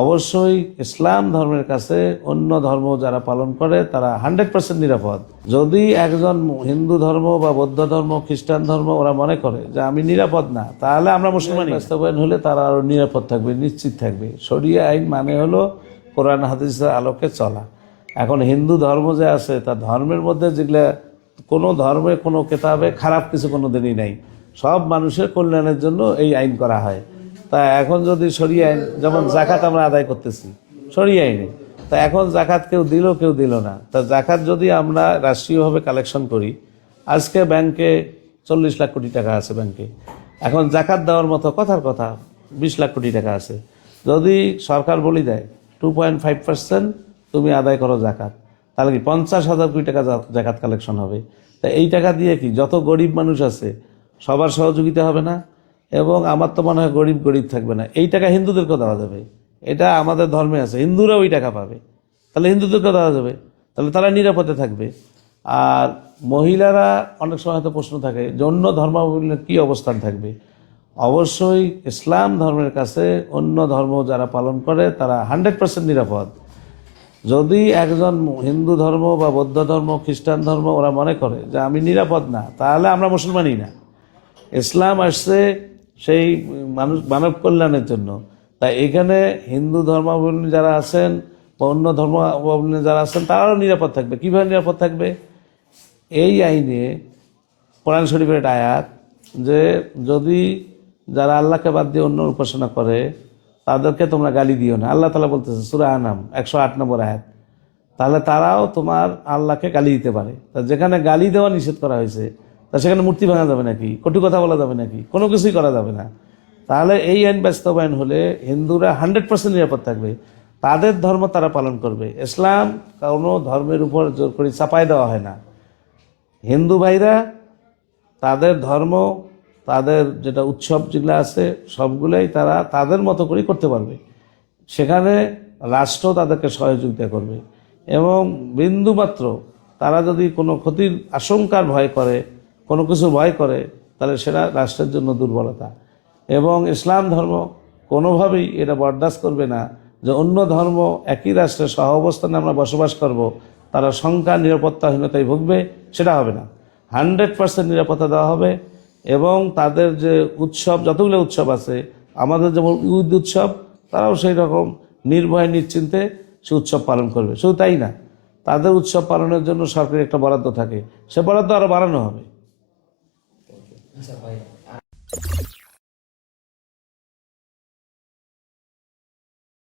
অবশ্যই ইসলাম ধর্মের কাছে অন্য ধর্ম যারা পালন করে তারা 100% নিরাপদ। যদি একজন হিন্দু ধর্ম বা বৌদ্ধ ধর্ম, খ্রিস্টান ধর্ম ওরা মনে করে যে আমি নিরাপদ না, তাহলে আমরা মুসলমান বাস্তবায়ন হলে তারা আরো নিরাপদ থাকবে, নিশ্চিত থাকবে। শরিয়া আইন মানে হলো কোরআন হাদিসের আলোকে চলা। এখন হিন্দু ধর্ম যে আছে তার ধর্মের মধ্যে যেগুলা কোনো ধর্মে কোনো কেতাবে খারাপ কিছু কোনো দিনই নাই, সব মানুষের কল্যাণের জন্য এই আইন করা হয়। তা এখন যদি শরিয়া আইন, যেমন জাকাত আমরা আদায় করতেছি শরিয়া আইনে, তা এখন জাকাত কেউ দিল কেউ দিল না, তা জাকাত যদি আমরা রাষ্ট্রীয়ভাবে কালেকশন করি, আজকে ব্যাংকে 40 লাখ কোটি টাকা আছে ব্যাংকে, এখন জাকাত দেওয়ার মতো কথার কথা 20 লাখ কোটি টাকা আছে। যদি সরকার বলি দেয় 2.5% তুমি আদায় করো জাকাত, তাহলে কি 50,000 কোটি টাকা জাকাত কালেকশন হবে। তা এই টাকা দিয়ে কি যত গরিব মানুষ আছে সবার সহযোগিতা হবে না? এবং আমার তো মনে হয় গরিব থাকবে না। এই টাকা হিন্দুদেরকেও দেওয়া যাবে, এটা আমাদের ধর্মে আছে, হিন্দুরা ওই টাকা পাবে, তাহলে হিন্দুদেরকেও দেওয়া যাবে, তাহলে তারা নিরাপদে থাকবে। আর মহিলারা অনেক সময় হয়তো প্রশ্ন থাকে যে অন্য ধর্মাবলম্বীর কী অবস্থান থাকবে। অবশ্যই ইসলাম ধর্মের কাছে অন্য ধর্ম যারা পালন করে তারা 100% নিরাপদ। যদি একজন হিন্দু ধর্ম বা বৌদ্ধ ধর্ম, খ্রিস্টান ধর্ম ওরা মনে করে যে আমি নিরাপদ না, তাহলে আমরা মুসলমানই না। ইসলাম আসছে সেই মানব কল্যাণের জন্য। তাই এখানে হিন্দু ধর্মাবলম্বী যারা আছেন বা অন্য ধর্মাবলম্বী যারা আছেন তারাও নিরাপদ থাকবে। কীভাবে নিরাপদ থাকবে? এই আইনে কোরআন শরীফের একটা আয়াত যে যদি যারা আল্লাহকে বাদ দিয়ে অন্য উপাসনা করে তাদেরকে তোমরা গালি দিও না। আল্লাহ তাআলা বলতেছে সূরা আনাম 108 নম্বর আয়াত। তাহলে তারাও তোমার আল্লাহকে গালি দিতে পারে। তা যেখানে গালি দেওয়া নিষেধ করা হয়েছে, তা সেখানে মূর্তি ভাঙা যাবে নাকি? কটু কথা বলা যাবে নাকি? কোনো কিছুই করা যাবে না। তাহলে এই আইন বাস্তবায়ন হলে হিন্দুরা 100% নিরাপদ থাকবে, তাদের ধর্ম তারা পালন করবে। ইসলাম কোনো ধর্মের উপর জোর করে চাপায় দেওয়া হয় না। হিন্দু ভাইরা তাদের ধর্ম, তাদের যেটা উৎসব যেগুলো আছে সবগুলোই তারা তাদের মতো করে করতে পারবে। সেখানে রাষ্ট্র তাদেরকে সহযোগিতা করবে এবং বিন্দুমাত্র তারা যদি কোনো ক্ষতির আশঙ্কার ভয় করে, কোনো কিছু ভয় করে, তাহলে সেটা রাষ্ট্রের জন্য দুর্বলতা। এবং ইসলাম ধর্ম কোনোভাবেই এটা বরদাস্ত করবে না যে অন্য ধর্ম একই রাষ্ট্রে সহ অবস্থানে আমরা বসবাস করব, তারা সংখ্যা নিরাপত্তাহীনতায় ভুগবে, সেটা হবে না। 100% নিরাপত্তা দেওয়া হবে। এবং তাদের যে উৎসব, যতগুলো উৎসব আছে আমাদের যেমন ঈদ উৎসব, তারাও সেই রকম নির্ভয় নিশ্চিন্তে সে উৎসব পালন করবে। শুধু তাই না, তাদের উৎসব পালনের জন্য সরকারি একটা বরাদ্দ থাকে, সে বরাদ্দ আরও বাড়ানো হবে।